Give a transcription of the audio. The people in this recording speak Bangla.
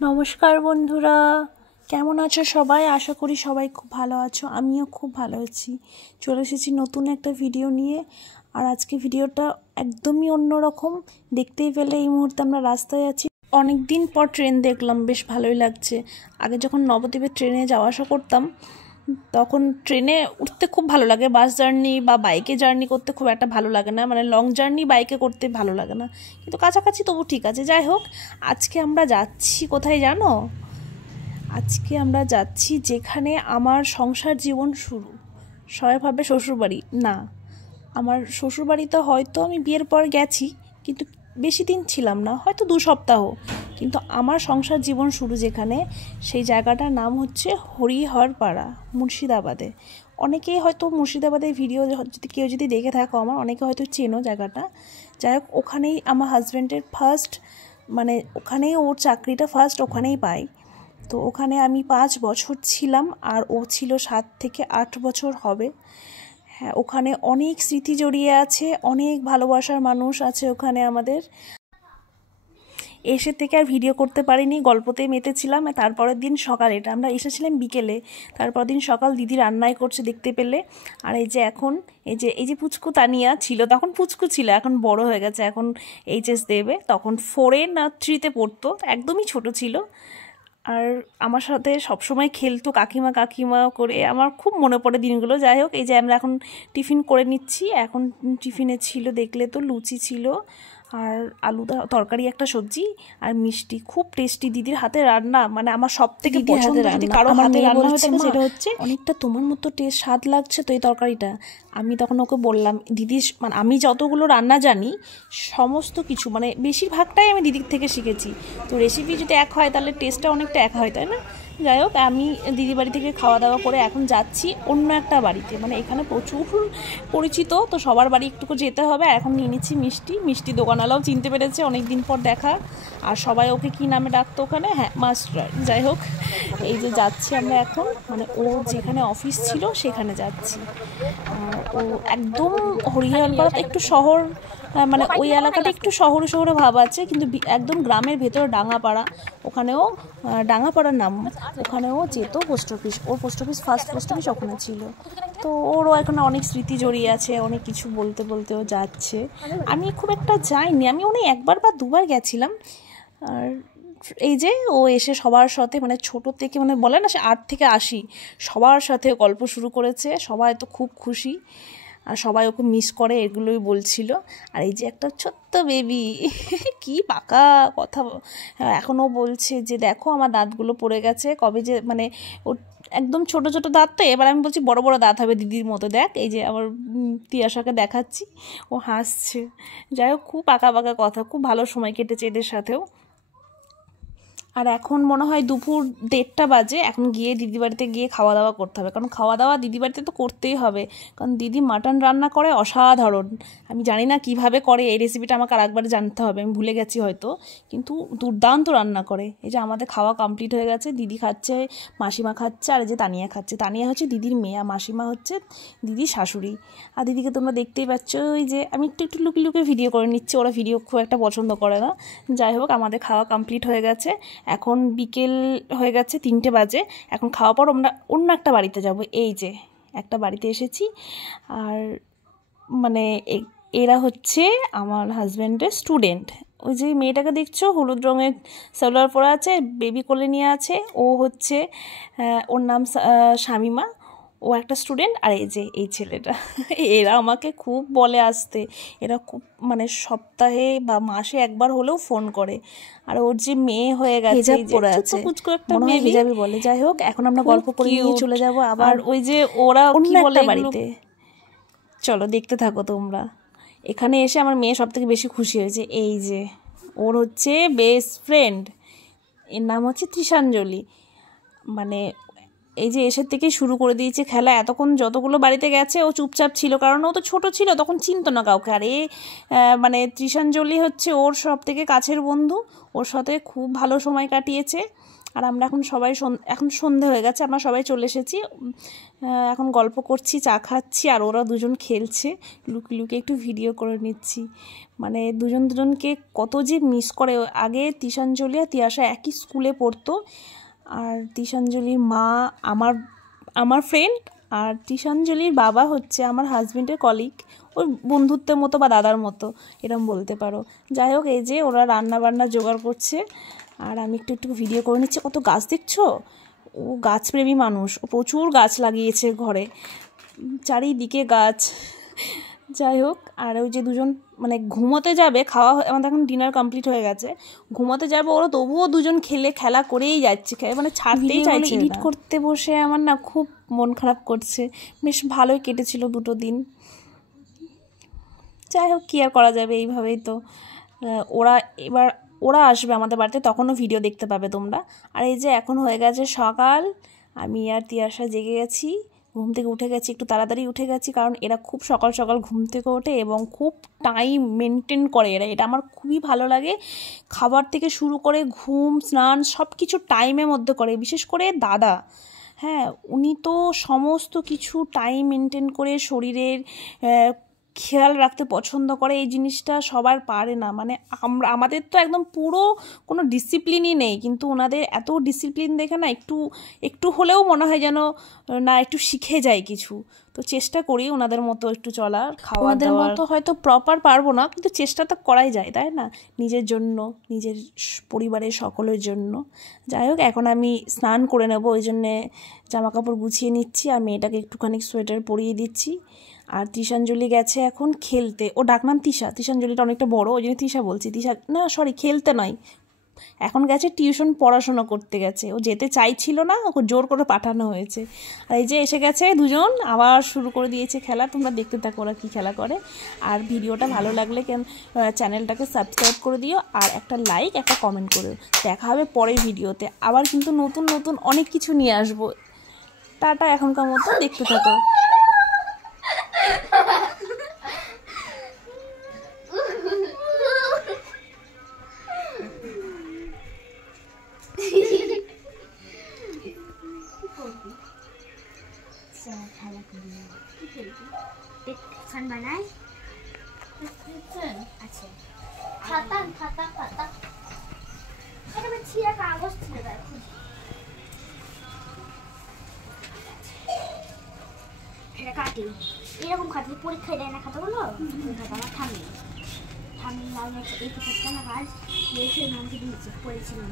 নমস্কার বন্ধুরা, কেমন আছো সবাই? আশা করি সবাই খুব ভালো আছো। আমিও খুব ভালো আছি। চলে এসেছি নতুন একটা ভিডিও নিয়ে। আর আজকে ভিডিওটা একদমই অন্যরকম। দেখতেই পেলে এই মুহূর্তে আমরা রাস্তায় আছি। অনেক দিন পর ট্রেন দেখলাম, বেশ ভালোই লাগছে। আগে যখন নবদ্বীপে ট্রেনে যাওয়া আসা করতাম তখন ট্রেনে উঠতে খুব ভালো লাগে, বাস জার্নি বা বাইকে জার্নি করতে খুব একটা ভালো লাগে না, মানে লং জার্নি বাইকে করতে ভালো লাগে না, কিন্তু কাছাকাছি তবু ঠিক আছে। যাই হোক, আজকে আমরা যাচ্ছি কোথায় জানো? আজকে আমরা যাচ্ছি যেখানে আমার সংসার জীবন শুরু। সবাই ভাবে শ্বশুরবাড়ি। না, আমার শ্বশুরবাড়িতে হয়তো আমি বিয়ের পর গেছি, কিন্তু বেশি দিন ছিলাম না, হয়তো 2 সপ্তাহ। কিন্তু আমার সংসার জীবন শুরু যেখানে, সেই জায়গাটার নাম হচ্ছে হরিহরপাড়া, মুর্শিদাবাদে। অনেকেই হয়তো মুর্শিদাবাদের ভিডিও কেউ যদি দেখে থাকো আমার, অনেকে হয়তো চেনো জায়গাটা। যাই হোক, ওখানেই আমার হাজব্যান্ডের ফার্স্ট, মানে ওখানেই ওর চাকরিটা ফার্স্ট ওখানেই পাই। তো ওখানে আমি 5 বছর ছিলাম, আর ও ছিল 7 থেকে 8 বছর হবে। হ্যাঁ, ওখানে অনেক স্মৃতি জড়িয়ে আছে, অনেক ভালোবাসার মানুষ আছে ওখানে আমাদের। এসে থেকে আর ভিডিও করতে পারিনি, গল্পতেই মেতেছিলাম। তারপরের দিন সকাল, এটা আমরা এসেছিলাম বিকেলে, তারপর দিন সকাল দিদি রান্নাই করছে দেখতে পেলে। আর এই যে এখন এই যে পুচকু তানিয়া ছিল, তখন পুচকু ছিল, এখন বড় হয়ে গেছে, এখন এইচএস দেবে। তখন 4 না 3-তে পড়তো, একদমই ছোট ছিল। আর আমার সাথে সবসময় খেলতো কাকিমা কাকিমা করে, আমার খুব মনে পড়ে দিনগুলো। যাই হোক, এই যে আমরা এখন টিফিন করে নিচ্ছি। এখন টিফিনে ছিল, দেখলে তো, লুচি ছিল আর আলু তরকারি, একটা সবজি আর মিষ্টি। খুব টেস্টি দিদির হাতে রান্না, মানে আমার সব থেকে পছন্দের। যদি কারো হাতে রান্না হয়ে থাকে সেটা হচ্ছে, অনেকটা তোমার মতো টেস্ট, স্বাদ লাগছে তো এই তরকারিটা। আমি তখন ওকে বললাম, দিদি, মানে আমি যতগুলো রান্না জানি সমস্ত কিছু, মানে বেশিরভাগটাই আমি দিদির থেকে শিখেছি। তো রেসিপি যদি এক হয় তাহলে টেস্টটা অনেকটা এক হয়, তাই না? যাই হোক, আমি দিদি বাড়ি থেকে খাওয়া দাওয়া করে এখন যাচ্ছি অন্য একটা বাড়িতে। মানে এখানে প্রচুর পরিচিত, তো সবার বাড়ি একটু যেতে হবে। আর এখন নিয়ে নিচ্ছি মিষ্টি দোকানওয়ালাও চিনতে পেরেছে, অনেক দিন পর দেখা। আর সবাই ওকে কি নামে ডাকতো ওখানে? হ্যাঁ, মাস্টার। যাই হোক, এই যে যাচ্ছি আমরা এখন, মানে ও যেখানে অফিস ছিল সেখানে যাচ্ছি। ও একদম হরিহরপাড়া একটু শহর, মানে ওই এলাকাটা একটু শহরে শহরে ভাব আছে, কিন্তু একদম গ্রামের ভেতরে ডাঙ্গাপাড়া। ওখানেও ডাঙ্গাপাড়ার নাম, ওখানেও যেত পোস্ট অফিস। ওর post office, first post office ওখানে ছিল। তো ওরও এখানে অনেক স্মৃতি জড়িয়ে আছে, অনেক কিছু বলতে বলতেও যাচ্ছে। আমি খুব একটা যাইনি, আমি উনি 1বার বা 2বার গেছিলাম। আর এই যে ও এসে সবার সাথে, মানে ছোট থেকে, মানে বলে না, সে 8 থেকে 80 সবার সাথে গল্প শুরু করেছে। সবাই তো খুব খুশি, আর সবাই ওকে মিস করে, এগুলোই বলছিল। আর এই যে একটা ছোট্ট বেবি, কি পাকা কথা। এখনও বলছে যে দেখো আমার দাঁতগুলো পড়ে গেছে, কবে যে, মানে ও একদম ছোট ছোট দাঁত, তো এবার আমি বলছি বড় বড় দাঁত হবে দিদির মতো, দেখ। এই যে আমার তিয়াশাকে দেখাচ্ছি, ও হাসছে। যাই হোক, খুব পাকা পাকা কথা, খুব ভালো সময় কেটেছে এদের সাথেও। আর এখন মনে হয় দুপুর 1:30 বাজে। এখন গিয়ে দিদি বাড়িতে গিয়ে খাওয়া দাওয়া করতে হবে, কারণ খাওয়া দাওয়া দিদি বাড়িতে তো করতেই হবে, কারণ দিদি মাটন রান্না করে অসাধারণ। আমি জানি না কিভাবে করে, এই রেসিপিটা আমাকে আরেকবার জানতে হবে, আমি ভুলে গেছি হয়তো, কিন্তু দুর্দান্ত রান্না করে। এই যে আমাদের খাওয়া কমপ্লিট হয়ে গেছে, দিদি খাচ্ছে, মাসিমা খাচ্ছে, আর এই যে তানিয়া খাচ্ছে। তানিয়া হচ্ছে দিদির মেয়ে, আর মাসিমা হচ্ছে দিদির শাশুড়ি। আর দিদিকে তোমরা দেখতেই পাচ্ছ, ওই যে আমি একটু একটু লুকিয়ে লুকিয়ে ভিডিও করে নিচ্ছি, ওরা ভিডিও খুব একটা পছন্দ করে না। যাই হোক, আমাদের খাওয়া কমপ্লিট হয়ে গেছে, এখন বিকেল হয়ে গেছে, 3টে বাজে। এখন খাওয়া পর আমরা অন্য একটা বাড়িতে যাব। এই যে একটা বাড়িতে এসেছি, আর মানে এরা হচ্ছে আমার হাজব্যান্ডের স্টুডেন্ট। ওই যে মেয়েটাকে দেখছো, হলুদ রঙের সালোয়ার পরা আছে, বেবি কোলে নিয়ে আছে, ও হচ্ছে, ওর নাম শামিমা, ও একটা স্টুডেন্ট। আর এই যে এই ছেলেটা, এরা আমাকে খুব বলে আসতে। এরা খুব, মানে সপ্তাহে বা মাসে একবার হলেও ফোন করে। আর ওর যে মেয়ে হয়ে গেছে, মনে হয় হিজাবি বলে। যাই হোক, এখন আমরা গল্প করে নিয়ে চলে যাব আবার ওই যে ওরা অন্য একটা বাড়িতে। চলো দেখতে থাকো তোমরা। এখানে এসে আমার মেয়ে সব থেকে বেশি খুশি হয়েছে। এই যে ওর হচ্ছে বেস্ট ফ্রেন্ড, এর নাম হচ্ছে তৃষাঞ্জলি। মানে এই যে এসের থেকেই শুরু করে দিয়েছে খেলা। এতক্ষণ যতগুলো বাড়িতে গেছে ও চুপচাপ ছিল, কারণ ও তো ছোট ছিল, তখন চিনতো না কাউকে। আর মানে তৃষাঞ্জলি হচ্ছে ওর সব থেকে কাছের বন্ধু, ওর সাথে খুব ভালো সময় কাটিয়েছে। আর আমরা এখন সন্ধে হয়ে গেছে, আমরা সবাই চলে এসেছি। এখন গল্প করছি, চা খাচ্ছি, আর ওরা দুজন খেলছে। লুকিয়ে লুকিয়ে একটু ভিডিও করে নিচ্ছি। মানে দুজনকে কত যে মিস করে। আগে তিশাঞ্জলি আর তিয়াশা একই স্কুলে পড়তো, আর তিশাঞ্জলির মা আমার ফ্রেন্ড, আর তিশাঞ্জলির বাবা হচ্ছে আমার হাজবেন্ডের কলিগ, ওই বন্ধুত্বের মতো বা দাদার মতো এরম বলতে পারো। যাই হোক, এই যে ওরা রান্না বান্না জোগাড় করছে, আর আমি একটু ভিডিও করে নিচ্ছি। কত গাছ দেখছো, ও গাছপ্রেমী মানুষ, ও প্রচুর গাছ লাগিয়েছে ঘরে, চারিদিকে গাছ। যাই হোক, আর ওই যে দুজন মানে ঘুমোতে যাবে, আমাদের এখন ডিনার কমপ্লিট হয়ে গেছে, ঘুমোতে যাবে ওরা, তবুও দুজন খেলা করেই যাচ্ছে, মানে ছাড়তেই চাইছে। এডিট করতে বসে আমার না খুব মন খারাপ করছে। বেশ ভালোই কেটেছিল 2 দিন। যাই হোক, কী আর করা যাবে, এইভাবেই তো। ওরা আসবে আমাদের বাড়িতে, তখনও ভিডিও দেখতে পাবে তোমরা। আর এই যে এখন হয়ে গেছে সকাল, আমি আর তিয়াশা জেগে গেছি, ঘুম থেকে উঠে গেছি, একটু তাড়াতাড়ি উঠে গেছি, কারণ এরা খুব সকাল সকাল ঘুম থেকে ওঠে এবং খুব টাইম মেনটেন করে এরা। এটা আমার খুবই ভালো লাগে। খাবার থেকে শুরু করে ঘুম, স্নান সব কিছু টাইমের মধ্যে করে, বিশেষ করে দাদা। হ্যাঁ, উনি তো সমস্ত কিছু টাইম মেনটেন করে শরীরের খেয়াল রাখতে পছন্দ করে। এই জিনিসটা সবার পারে না, মানে আমাদের তো একদম পুরো কোনো ডিসিপ্লিনই নেই, কিন্তু ওনাদের এত ডিসিপ্লিন দেখে না একটু হলেও মনে হয় যেন না একটু শিখে যায় কিছু। তো চেষ্টা করি ওনাদের মতো একটু চলার, খাওয়াদের মতো হয়তো প্রপার পারবো না, কিন্তু চেষ্টা তো করাই যায়, তাই না? নিজের জন্য, নিজের পরিবারের সকলের জন্য। যাই হোক, এখন আমি স্নান করে নেব, ওই জন্যে জামা কাপড় গুছিয়ে নিচ্ছি, আর মেয়েটাকে একটুখানি সোয়েটার পরিয়ে দিচ্ছি। আর তিশাঞ্জলি গেছে এখন খেলতে, ও ডাকনাম তিশাঞ্জলিটা অনেকটা বড়, ওই জন্য তিশা বলছি, খেলতে নয়, এখন গেছে টিউশন পড়াশোনা করতে গেছে। ও যেতে চাইছিল না, ওকে জোর করে পাঠানো হয়েছে। আর এই যে এসে গেছে দুজন, আবার শুরু করে দিয়েছে খেলা। তোমরা দেখতে থাকো ওরা কী খেলা করে। আর ভিডিওটা ভালো লাগলে চ্যানেলটাকে সাবস্ক্রাইব করে দিও, আর একটা লাইক, একটা কমেন্ট করো। দেখা হবে পরের ভিডিওতে, আবার কিন্তু নতুন অনেক কিছু নিয়ে আসবো। টাটা, এখনকার মতো দেখতে থাকো। বানাই আচ্ছা, খাতা ছিঁড়া কাগজ ছিঁড়ে দেয়। এটা কাটি, এরকম খাতা পরীক্ষায় দেয় না খাতাগুলো, খাতা আমার ঠামি লাল এই খাতা না কাজ নামকে দিয়েছে, পড়েছিলাম।